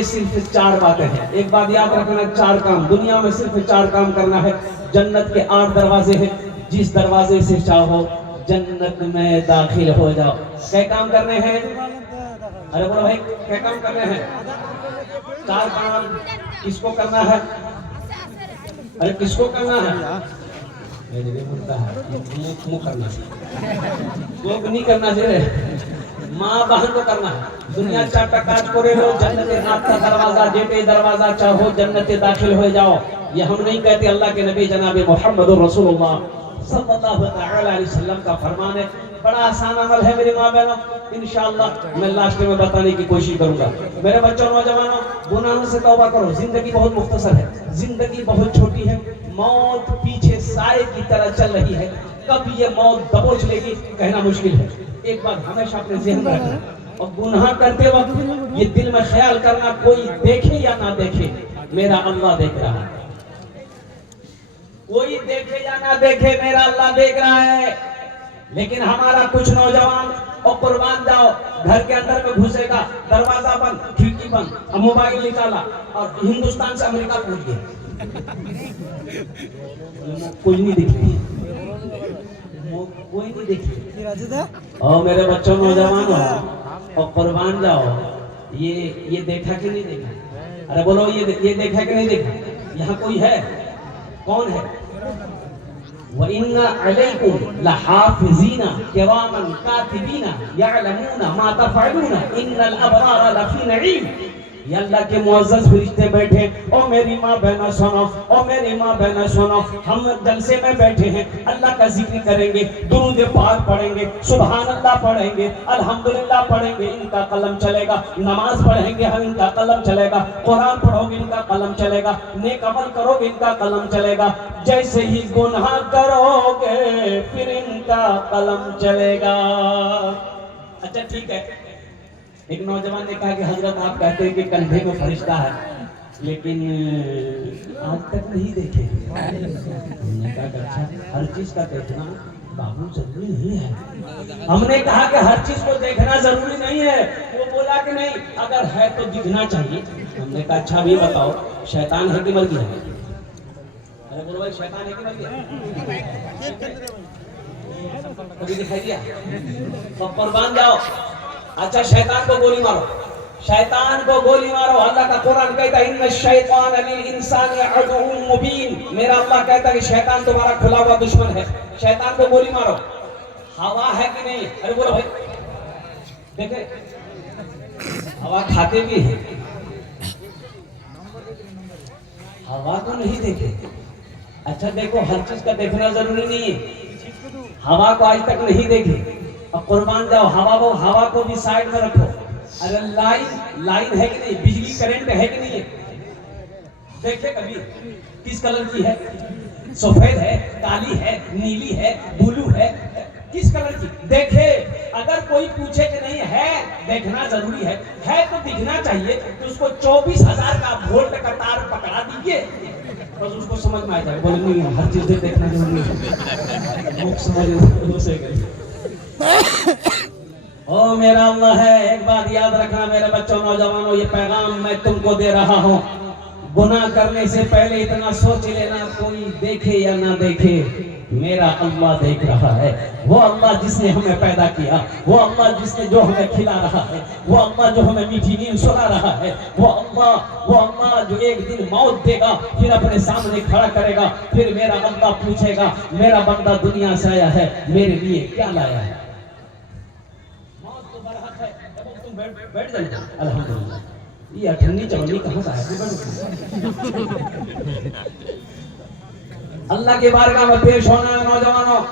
लिए सिर्फ 4 बातें हैं। एक बात याद रखना, 4 काम दुनिया में सिर्फ 4 काम करना है। जन्नत के 8 दरवाजे हैं, जिस दरवाजे से चाहो जन्नत में दाखिल हो जाओ। क्या काम करने हैं? अरे बोलो भाई, क्या काम करने हैं? 4 काम किसको करना है? अरे किसको करना है? मेरे लिए बोलता है मुंह करना चाहिए, नहीं करना चाहिए। माँ बहन को करना है। दुनिया 4टा काज करे लो, जन्नत 8 दरवाजा, जेटे दरवाजा चाहो जन्नत दाखिल हो जाओ। ये हम नहीं कहते, अल्लाह के नबी जनाब मोहम्मद रसूलुल्लाह सल्लल्लाहु अलैहि वसल्लम का फरमान है। बड़ा आसान अमल है मेरे माँ बहनों, इंशाअल्लाह मैं लास्ट में बताने की कोशिश करूंगा। मेरे बच्चों, नौजवानों, गुनाहों से तौबा करो। जिंदगी बहुत मुख्तसर है, जिंदगी बहुत छोटी है। मौत पीछे साए की तरह चल रही है, कब ये मौत दबोच लेगी कहना मुश्किल है। एक बात हमेशा अपने ज़हन में रखना, और गुनाह करते वक्त ये दिल में ख्याल करना, कोई देखे या ना देखे, मेरा अल्लाह देख रहा है। कोई देखे या ना देखे, मेरा अल्लाह देख रहा है। लेकिन हमारा कुछ नौजवान और कुर्बान जाओ, घर के अंदर में घुसेगा, दरवाजा बंद, खिड़की बंद, मोबाइल निकाला और हिंदुस्तान से अमेरिका पहुंच गया। कोई नहीं दिखती, कोई नहीं दिखती। और मेरे बच्चों, नौजवान हो और कुर्बान जाओ, ये देखा कि नहीं देखा? अरे बोलो, ये देखा कि नहीं देखा? यहाँ कोई है? कौन है? वइन्ना अलैकुम लहाफिज़ीना किरामन कातिबीना यअलमूना मा तफ़अलूना इन्नल अबरार लफ़ी नईम। ये अल्लाह के मुअज़्ज़ज़ फरिश्ते बैठे। और मेरी माँ बहना सुनो, और मेरी माँ बहना सुनो, हम जलसे में बैठे हैं, अल्लाह का जिक्र करेंगे, दुरूद पाक पढ़ेंगे, सुभान अल्लाह पढ़ेंगे, अल्हम्दुलिल्लाह पढ़ेंगे, इनका कलम चलेगा। नमाज पढ़ेंगे हम, इनका कलम चलेगा। कुरान पढ़ोगे, इनका कलम चलेगा। नेक अमल करोगे, इनका कलम चलेगा। जैसे ही गुनाह करोगे फिर इनका कलम चलेगा। अच्छा ठीक है। एक नौजवान ने कहा कि हजरत आप कहते हैं कि कंधे में फरिश्ता है, लेकिन आज तक नहीं देखे। हमने कहा अच्छा, हर चीज का देखना बाबू जरूरी नहीं है। हमने कहा कि हर चीज को देखना जरूरी नहीं है। वो बोला कि नहीं, अगर है तो दिखना चाहिए। हमने कहा अच्छा भी बताओ, शैतान है कि मर गया? अरे बोलो भाई, शैतान है कि मर गया? कभी दिखाई दिया? तो कुर्बान जाओ। अच्छा, शैतान को गोली मारो, शैतान को गोली मारो। अल्लाह का कुरान कहता है इन्ना शैतान लिल इंसानी अदुव्वुन मुबीन। मेरा अल्लाह कहता है कि शैतान तुम्हारा खुला हुआ दुश्मन है। शैतान को गोली मारो। हवा है कि नहीं? अरे बोलो भाई, देखे हवा खाते भी है, हवा तो नहीं देखे। अच्छा देखो, हर चीज का देखना जरूरी नहीं है। हवा को आज तक नहीं देखे और कुर्बान जाओ। हवा को भी साइड में रखो। अरे लाइन है कि नहीं? बिजली करंट है कि नहीं? देखे कभी? किस कलर की है? सफेद है, काली है, नीली है, ब्लू है, किस कलर की? देखे। अगर कोई पूछे कि नहीं है, देखना जरूरी है तो दिखना चाहिए। तो उसको 24,000 का वोल्ट का तार पकड़ा दीजिए, बस उसको समझ में आ जाए। बोले नहीं, हर चीज देखना जरूरी है। मुख समझ ओ मेरा अल्लाह है। एक बात याद रखना मेरे बच्चों, नौजवानों, ये पैगाम मैं तुमको दे रहा हूँ। गुनाह करने से पहले इतना सोच लेना, कोई देखे या ना देखे, मेरा अल्लाह देख रहा है। वो अल्लाह जिसने हमें पैदा किया, वो अल्लाह जिसने जो हमें खिला रहा है, वो अल्लाह जो हमें मीठी नींद सुला रहा है, वो अल्लाह जो एक दिन मौत देगा, फिर अपने सामने खड़ा करेगा। फिर मेरा अल्लाह पूछेगा, मेरा बंदा दुनिया से आया है, मेरे लिए क्या लाया है? बैठ जाइए। अल्हम्दुलिल्लाह, ये अठन्नी चवन्नी कहाँ से है? अल्लाह के बारगाह में पेश होना है नौजवानों।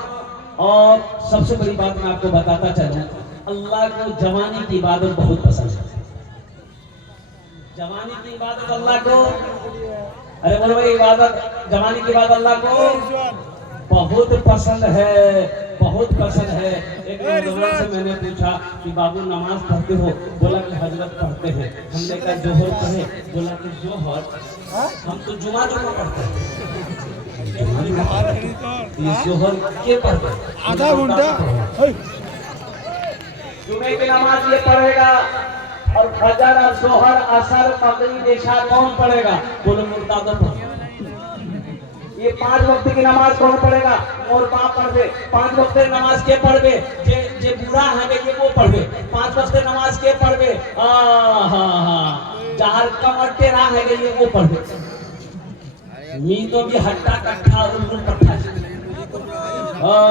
और सबसे बड़ी बात मैं आपको बताता चलूं, अल्लाह को जवानी की इबादत बहुत पसंद है। जवानी की इबादत अल्लाह को, अरे बोलो भाई, इबादत जवानी की इबादत अल्लाह को बहुत पसंद है, बहुत पसंद है। एक नौजवान से मैंने पूछा कि बाबू नमाज पढ़ते हो? बोला कि हजरत पढ़ते हैं। हमने कहा जोहर पढ़े? बोला कि जोहर हम तो जुमा पढ़ते हैं। जोहर के पढ़ते आधा घंटा जुमे की नमाज ये पढ़ेगा, और फजर और जोहर असर मगरिब इशा कौन पढ़ेगा? बोलो मुर्ताद पढ़ो। ये 5 वक्त की नमाज कौन पढ़ेगा? और बाप पढ़े। 5 वक्त नमाज के पढ़े जे बुरा है ये वो पढ़े। 5 वक्त नमाज के पढ़े जहर कमर टेढ़ा है ये वो पढ़े। मी तो भी हट्टा कट्ठा उल्लू कट्ठा।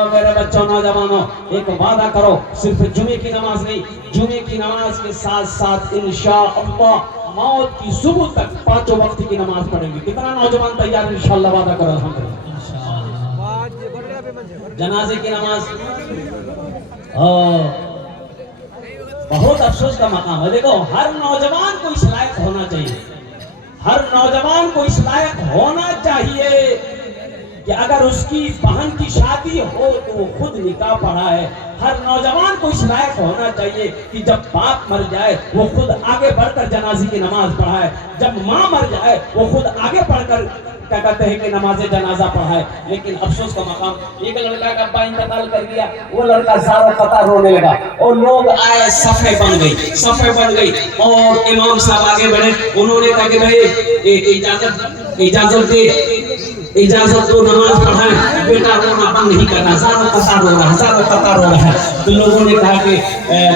मेरे बच्चों नौजवानों, एक वादा करो, सिर्फ जुमे की नमाज नहीं, जुमे की नमाज के साथ साथ इंशाअल्लाह मौत की सुबह तक 5 वक्त की नमाज पढ़ेंगे। कितना नौजवान तैयार? इंशाअल्लाह वादा करो। अल्हम्दुलिल्लाह जनाजे की नमाज बहुत अफसोस का मकाम है। देखो, हर नौजवान को इस लायक होना चाहिए, हर नौजवान को इस लायक होना चाहिए कि अगर उसकी बहन की शादी हो तो वो खुद निकाह पढ़ाए। हर नौजवान को इस लायक होना चाहिए कि जब बाप मर जाए वो खुद आगे बढ़कर जनाजे की नमाज पढ़ाए, जब माँ मर जाए वो खुद आगे बढ़कर क्या कहते हैं कि नमाजे जनाजा पढ़ाए। लेकिन अफसोस का मकाम, एक लड़का का अब्बा इंतकाल कर दिया, वो लड़का ज़ारो कतार रोने लगा और लोग आए, सफ़े बन गई और इमाम साहब आगे बढ़े। उन्होंने कहा कि भाई इजाजत दो, नमाज पढ़ाएं। बेटा रोना बंद नहीं करना, ज़ारो कतार रो रहा है। तो लोगों ने कहा कि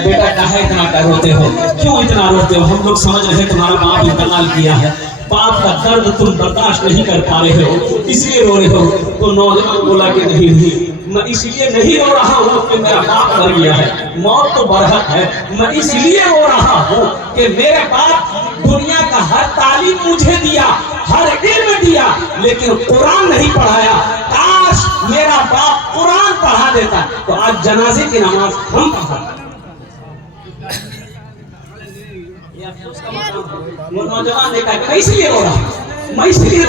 बेटा काहे इतना रोते हो, क्यों इतना रोते हो? हम लोग समझ रहे तुम्हारा बाप इंतकाल किया है, बाप का दर्द तुम बर्दाश्त नहीं कर पा रहे हो इसलिए रो रहे हो। तो नौजवान बोला कि नहीं, मैं इसलिए नहीं रो रहा हूँ कि मेरा बाप मर गया है, मौत तो बरहक है। मैं इसलिए रो रहा हूँ कि मेरे बाप दुनिया का हर तालीम मुझे दिया, हर इल्म दिया, लेकिन कुरान नहीं पढ़ाया। काश मेरा बाप कुरान पढ़ा देता तो आज जनाजे की नमाज हम पढ़ाते। वो नौजवान ने कहा मैं इसलिए रो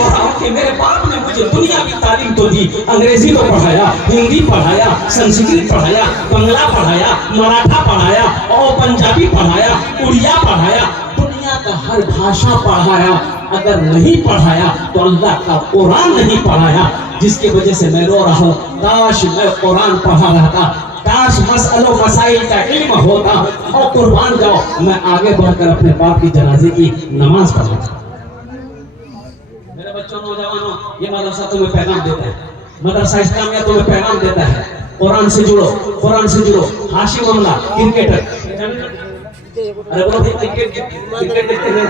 रहा हूँ कि मेरे बाप ने मुझे दुनिया की तालीम तो दी, अंग्रेजी तो पढ़ाया, हिंदी पढ़ाया, संस्कृत पढ़ाया, बंगला पढ़ाया, मराठा पढ़ाया और पंजाबी पढ़ाया, उड़िया पढ़ाया, दुनिया का हर भाषा पढ़ाया। अगर नहीं पढ़ाया तो अल्लाह का कुरान नहीं पढ़ाया, जिसकी वजह से मैं रो रहा हूँ। काश मैं कुरान पढ़ा रहता, काश मसलों मसाइल का इल्म होता और कुर्बान जाओ मैं आगे बढ़कर अपने बाप की जनाजे की नमाज पढ़ता। मेरे बच्चों नौजवानों, ये मदरसा तुम्हें पैगाम देता है, मदरसा इस्लामिया तुम्हें पैगाम देता है, कुरान से जुड़ो, कुरान से जुड़ो। हाशिम अमला क्रिकेटर, अरे बोलो क्रिकेट देखते हैं,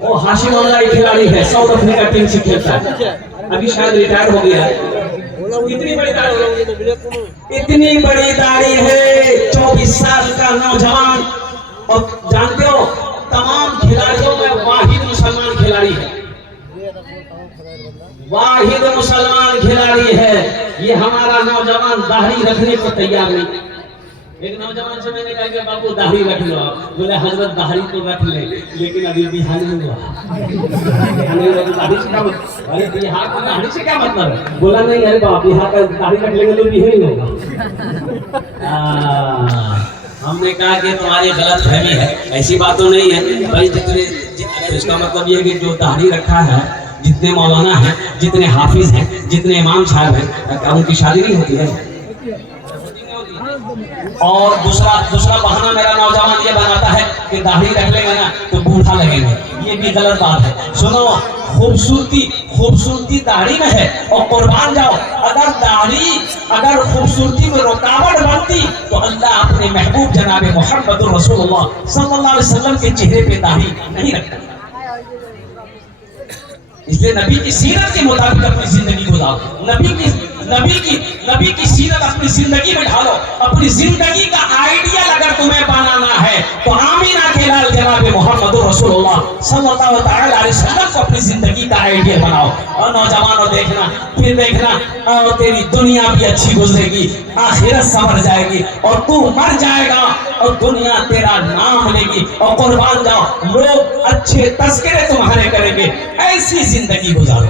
वो हाशिम अमला एक खिलाड़ी है, साउथ अफ्रीका टीम से खेलता है, अभी शायद रिटायर हो गया है। इतनी बड़ी दाढ़ी है, 24 साल का नौजवान, और जानते हो तमाम खिलाड़ियों में वाहिद मुसलमान खिलाड़ी है, वाहिद मुसलमान खिलाड़ी है। ये हमारा नौजवान दाढ़ी रखने को तैयार नहीं। एक नौजवान से मैंने कहा कि बाबू दाढ़ी रख लो, बोले हजरत दाढ़ी तो रख ले लेकिन अभी बिहार नहीं हुआ। दाढ़ी से क्या मतलब? अरे बिहार को दाढ़ी से क्या मतलब है? बोला नहीं, अरे बाप बिहार का दाढ़ी रख लेंगे तो बिहार ही होगा। हमने कहा कि तुम्हारी गलत फहमी है, ऐसी बात तो नहीं है भाई। इसका मतलब ये कि जो दाढ़ी रखा है, जितने मौलाना हैं, जितने हाफिज हैं, जितने इमाम साहब हैं, क्या उनकी शादी नहीं होती है? और दूसरा बहाना मेरा नौजवान ये बनाता है कि दाढ़ी रख लेंगे ना तो बूढ़ा लगेंगे, ये भी गलत बात है। सुनो, खूबसूरती दाढ़ी में है और कुर्बान जाओ। अगर खूबसूरती में रुकावट बनती तो अल्लाह अपने महबूब जनाबे मोहम्मद रसूलुल्लाह सल्लल्लाहु अलैहि वसल्लम के चेहरे पे दाढ़ी नहीं रखता। इसलिए नबी की सीरत के मुताबिक अपनी जिंदगी गुजारो, नबी की सीरत अपनी जिंदगी में ढालो। अपनी जिंदगी का आइडियल अगर तुम्हें बनाना है तो आमीना के लाल जनाबे मोहम्मद रसूलुल्लाह सल्लल्लाहु अलैहि वसल्लम को अपनी जिंदगी का आइडियल बनाओ। और नौजवानों देखना और तेरी दुनिया भी अच्छी गुजरेगी, आखिरत संवर जाएगी और तू मर जाएगा और दुनिया तेरा नाम लेगी। और कुर्बान जाओ, लोग अच्छे तस्करे तुम्हारे करेंगे। ऐसी जिंदगी गुजारो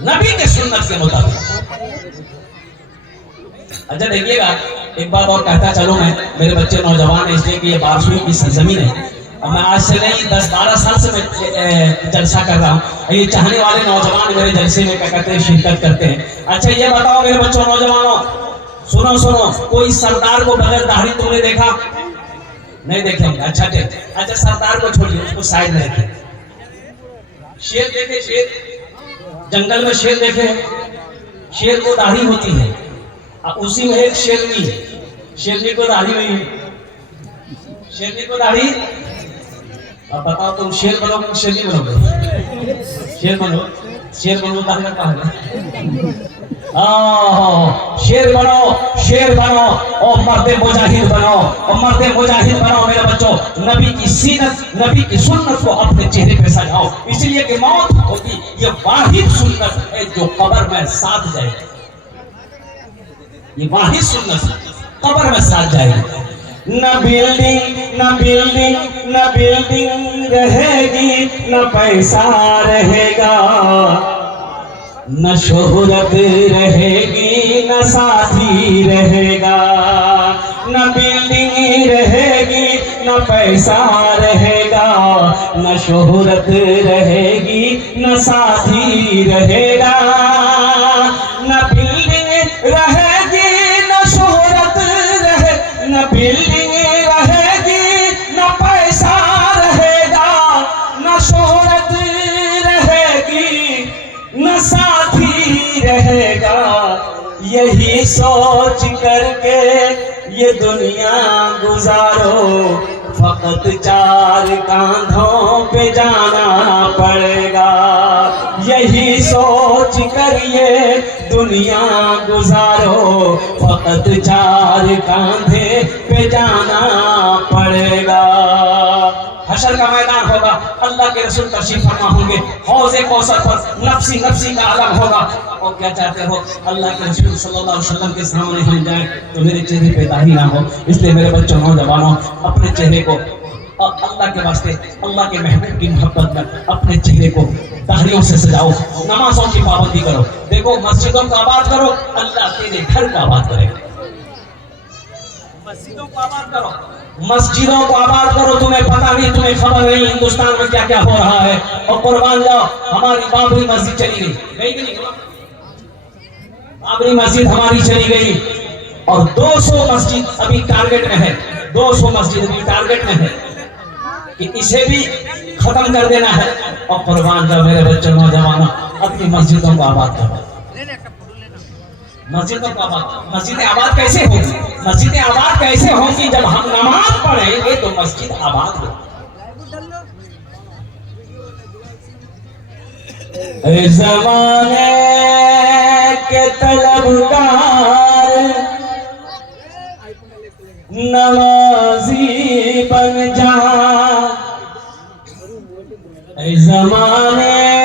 नबी के सुन्नत के मुताबिक। अच्छा देखिएगा, एक बात और कहता चलो मैं, मेरे बच्चे नौजवान है इसलिए कि ये बारसुई की सरजमीन है और मैं आज से नहीं 10-12 साल से मैं जलसा कर रहा हूँ। ये चाहने वाले नौजवान मेरे जलसे में क्या कहते हैं, शिरकत करते हैं। अच्छा ये बताओ मेरे बच्चों नौजवानों, सुनो, कोई सरदार को बगैर दाढ़ी तुमने देखा? नहीं देखे होंगे। अच्छा ठीक, अच्छा सरदार को छोड़िए, उसको साइड में रखिए। शेर देखे, शेर जंगल में शेर देखे, शेर को दाढ़ी होती है, अब उसी में एक शेरनी, शेरनी को दाढ़ी नहीं है, शेरनी को दाढ़ी। अब बताओ तुम शेर बनोगे शेरनी बनोगे? शेर बनो, शेर बनो दाढ़ी का है। शेर बनो, शेर बनो और मर्दे मुजाहिद बनो, और मर्दे मुजाहिद बनो मेरे बच्चों। नबी की सीनत, नबी की सुन्नत को अपने चेहरे पे सजाओ, इसलिए कि मौत होगी ये वाहिद सुन्नत है जो कब्र में साथ जाएगी। ये वाहिद सुन्नत कब्र में साथ जाएगी। न बिल्डिंग, न बिल्डिंग, न बिल्डिंग रहेगी, न पैसा रहेगा, न शोहरत रहेगी, न साथी रहेगा। न बिल्डिंग रहेगी, न पैसा रहेगा, न शोहरत रहेगी, न साथी रहेगा। न बिल्डिंग रहेगी, न शोहरत रहे, न बिल्डिंग रहेगी, न पैसा रहेगा, न शोहरत रहेगी, न साथी रहेगा। यही सोच करके ये दुनिया गुजारो, फकत चार कांधों पे जाना पड़ेगा। यही सोच कर ये दुनिया गुजारो, फकत चार कांधे पे जाना पड़ेगा। हशर का मैदान होगा, अल्लाह के रसूल तशरीफ फरमा होंगे, हौज़े कौसर पर नफ्सी नफ्सी का आलम होगा। और क्या चाहते हो अल्लाह के रसूल सल्लल्लाहु अलैहि वसल्लम के सामने हम जाए तो मेरे चेहरे पे दाढ़ी ना हो। इसलिए मेरे बच्चों, नौजवानों, अपने चेहरे को अल्लाह के वास्ते, अल्लाह के महबूब की मोहब्बत में अपने चेहरे को दाढ़ियों से सजाओ। नमाजों की पाबंदी करो, देखो मस्जिदों को आबाद करो, अल्लाह तेरे घर को आबाद करेगा। मस्जिदों को आबाद करो, मस्जिदों को आबाद करो। तुम्हें पता नहीं, तुम्हें खबर नहीं हिंदुस्तान में क्या क्या हो रहा है। और कुर्बान जाओ, हमारी बाबरी मस्जिद चली गई, नहीं? बाबरी मस्जिद हमारी चली गई और 200 मस्जिद अभी टारगेट में है, 200 मस्जिद अभी टारगेट में है कि इसे भी खत्म कर देना है। और कुर्बान जाओ मेरे बच्चों, नौजवानों, अपनी मस्जिदों को आबाद करो, मस्जिदों को आबाद। मस्जिदें आबाद कैसे होगी? मस्जिदें आबाद कैसे होगी? जब हम नमाज पढ़ेंगे तो मस्जिद आबाद होगी। ज़माने के तलबगार नमाजी बन जा, ज़माने